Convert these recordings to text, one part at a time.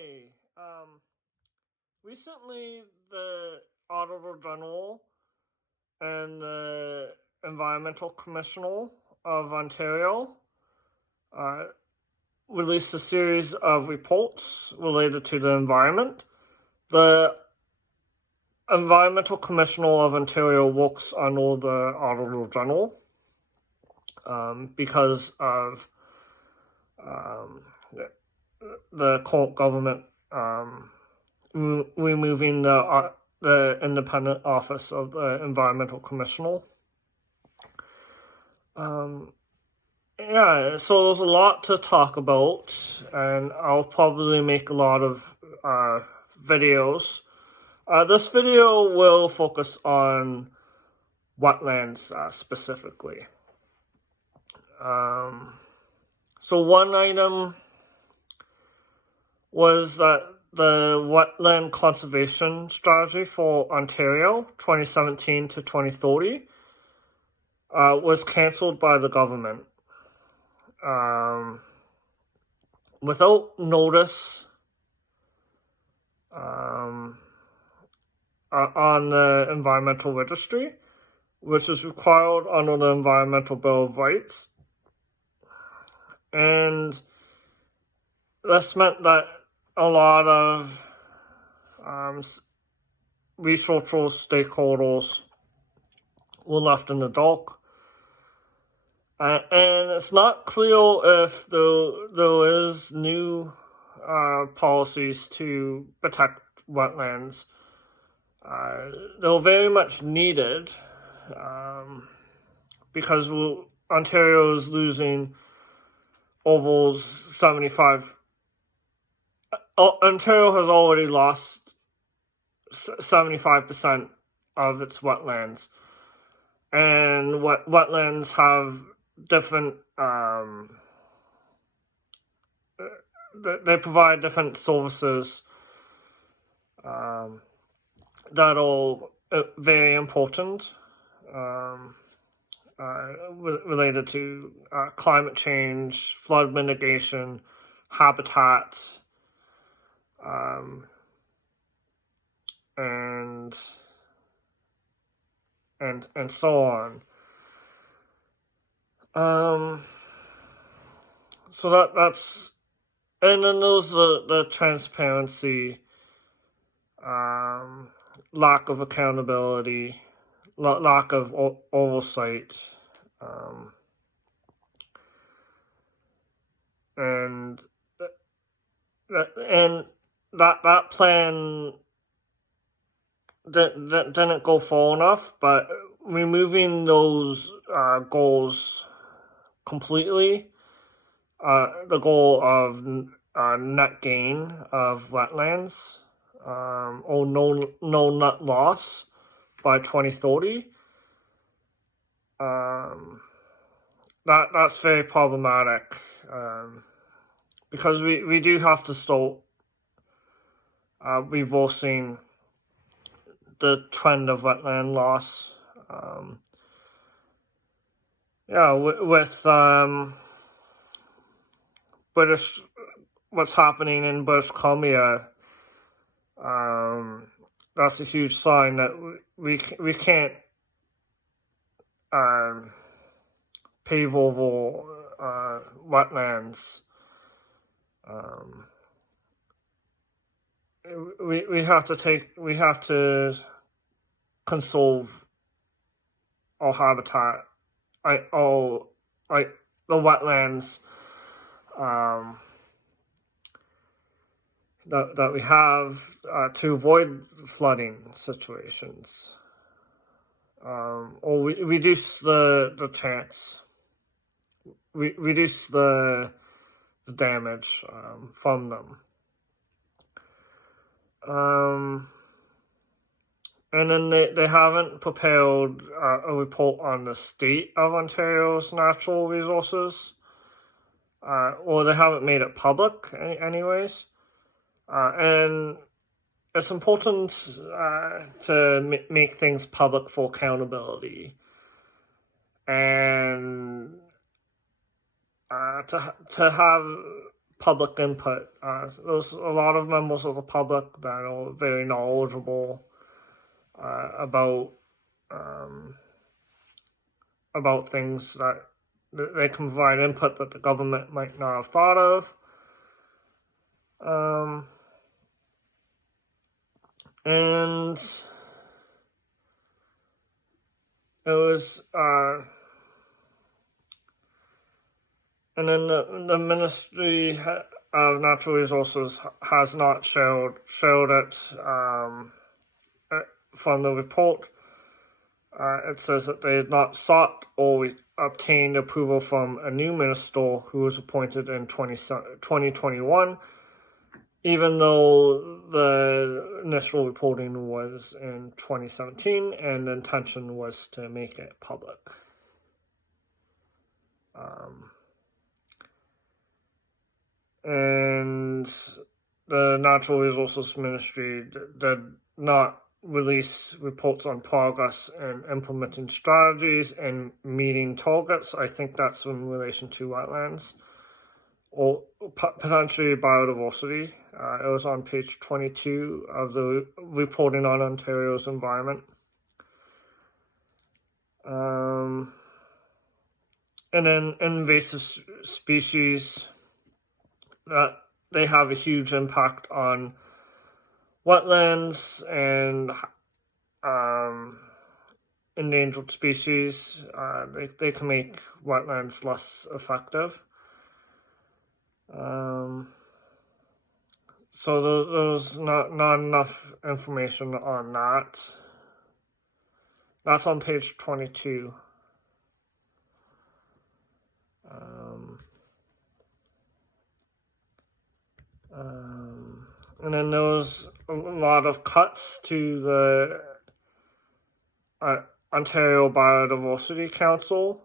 Hi. Recently, the Auditor General and the Environmental Commissioner of Ontario uh, released a series of reports related to the environment. The Environmental Commissioner of Ontario works under the Auditor General because of the current government removing the independent office of the environmental commissioner. Yeah, so there's a lot to talk about, and I'll probably make a lot of videos. This video will focus on wetlands specifically. So one item was that the Wetland Conservation Strategy for Ontario 2017 to 2030 was cancelled by the government without notice on the environmental registry, which is required under the Environmental Bill of Rights. And this meant that a lot of researchers, stakeholders were left in the dark. And it's not clear if there is new policies to protect wetlands. They're very much needed because Ontario is losing over 75. Ontario has already lost 75% of its wetlands, and wetlands have different. They provide different services that are very important, related to climate change, flood mitigation, habitat, and so on. So that's, and then there's the transparency, lack of accountability, lack of oversight, and that plan didn't go far enough, but removing those goals completely, the goal of net gain of wetlands, or no net loss by 2030, that's very problematic, because we do have to start reversing the trend of wetland loss. With what's happening in British Columbia, that's a huge sign that we can't pave over wetlands. We have to conserve our habitat, the wetlands that we have to avoid flooding situations, or reduce the chance, reduce the damage from them. And then they haven't prepared a report on the state of Ontario's natural resources, or they haven't made it public anyways. And it's important to make things public for accountability, and to have public input. There's a lot of members of the public that are very knowledgeable about things that they can provide input that the government might not have thought of. And it was, and then the Ministry of Natural Resources has not showed it from the report. It says that they had not sought or obtained approval from a new minister who was appointed in 2021, even though the initial reporting was in 2017 and the intention was to make it public. And the Natural Resources Ministry did not release reports on progress in implementing strategies and meeting targets. I think that's in relation to wetlands or potentially biodiversity. It was on page 22 of the reporting on Ontario's environment. And then invasive species, that they have a huge impact on wetlands and endangered species. They can make wetlands less effective. So there's not enough information on that. That's on page 22. And then there was a lot of cuts to the Ontario Biodiversity Council.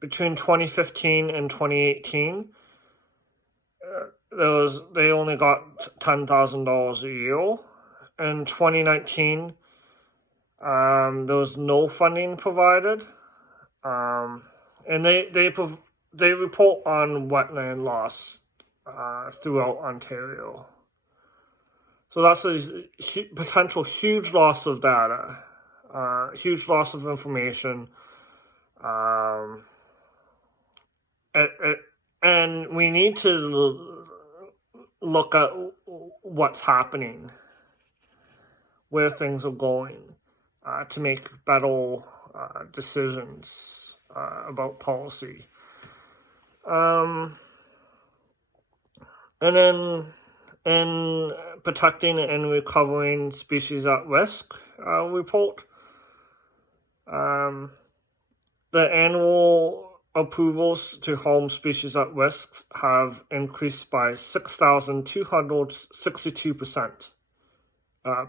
Between 2015 and 2018, they only got $10,000 a year. In 2019, there was no funding provided, and they report on wetland loss throughout Ontario. So that's a potential huge loss of data, huge loss of information. And we need to look at what's happening, where things are going, to make better decisions about policy. And then in protecting and recovering species at risk report, the annual approvals to home species at risk have increased by 6,262%.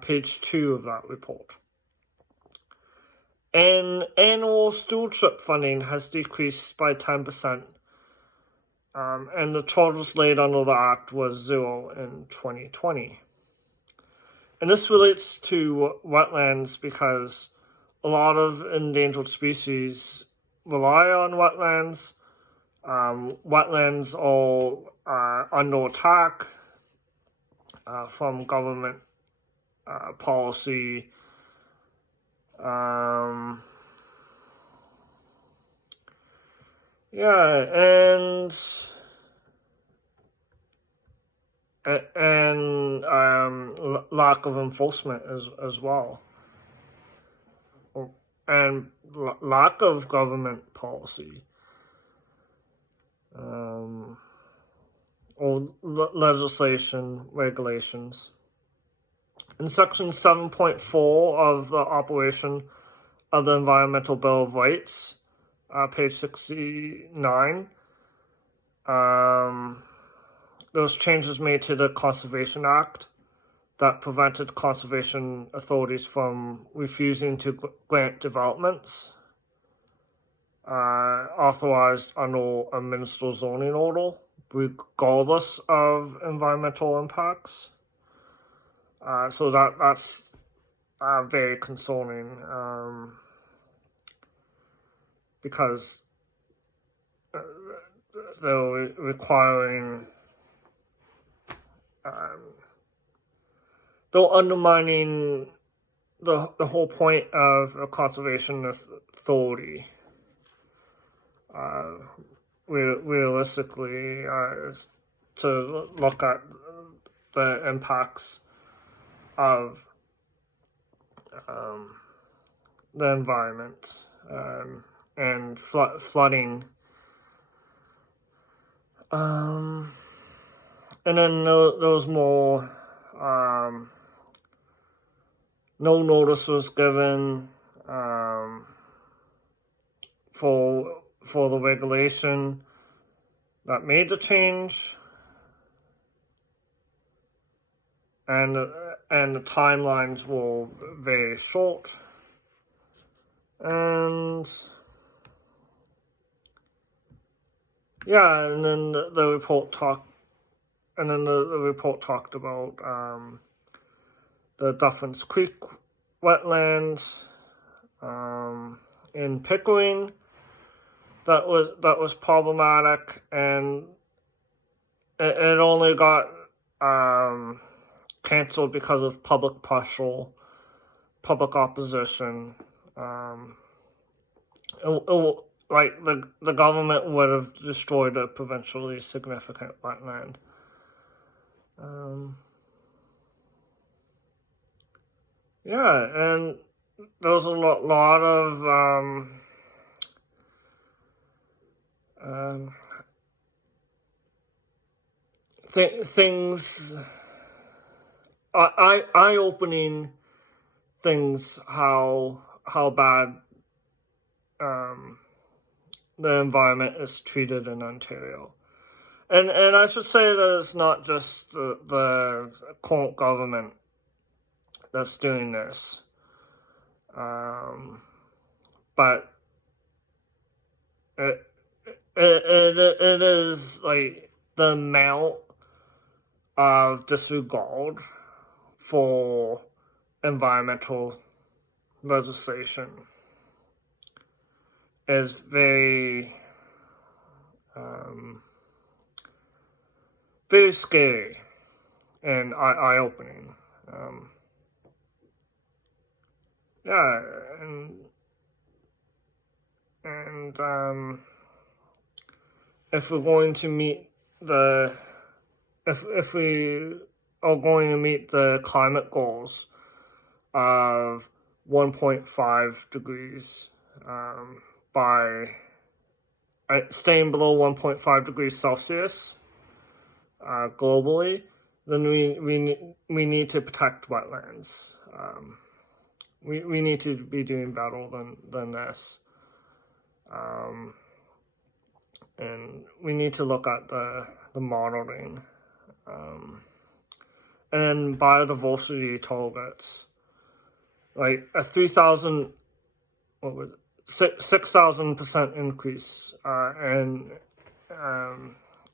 Page 2 of that report. And annual stewardship funding has decreased by 10%. And the charges laid under the Act was 0 in 2020. And this relates to wetlands because a lot of endangered species rely on wetlands. Wetlands are under attack from government policy. And lack of enforcement as well, and lack of government policy, or legislation, regulations. In section 7.4 of the operation of the Environmental Bill of Rights, page 69, there was changes made to the Conservation Act that prevented conservation authorities from refusing to grant developments authorized under a municipal zoning order, regardless of environmental impacts. So that's very concerning, because they're requiring, they're undermining the whole point of a conservation authority. Realistically, to look at the impacts of the environment and flooding. And then there was more, no notice was given for the regulation that made the change, and the timelines were very short, and yeah, and then the report talked about the Dufferins Creek wetland in Pickering that was problematic, and it only got canceled because of public pressure, public opposition. Like the government would have destroyed a provincially significant wetland. Yeah, and there was a lot of things, eye-opening things, how bad the environment is treated in Ontario. And I should say that it's not just the current government that's doing this, but it is like the amount of disregard for environmental legislation is very very scary and eye-opening. Yeah, and if we're going to meet if we are going to meet the climate goals of 1.5 degrees by staying below 1.5 degrees Celsius globally, then we need to protect wetlands. We need to be doing better than this. And we need to look at the monitoring and biodiversity targets, like a 6,000% increase in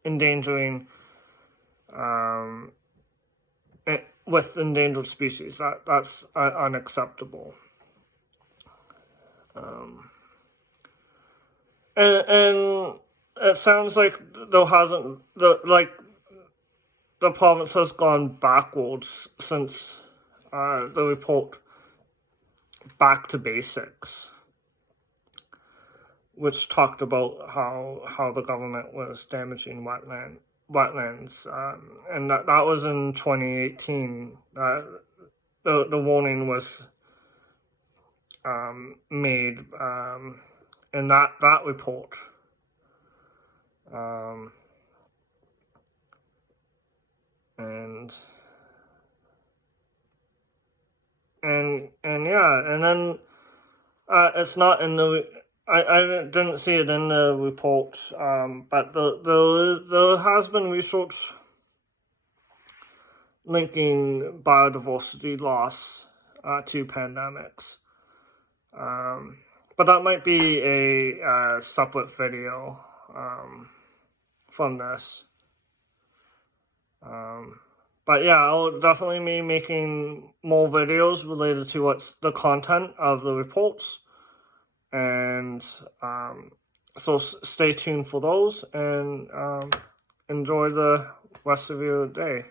endangering with endangered species. That's unacceptable. And it sounds like the province has gone backwards since the report Back to Basics, which talked about how the government was damaging wetlands, and that was in 2018. The warning was made in that report. And yeah, and then it's not in the. I didn't see it in the report, but there has been research linking biodiversity loss to pandemics. But that might be a separate video from this. But yeah, I'll definitely be making more videos related to what's the content of the reports, and So stay tuned for those, and enjoy the rest of your day.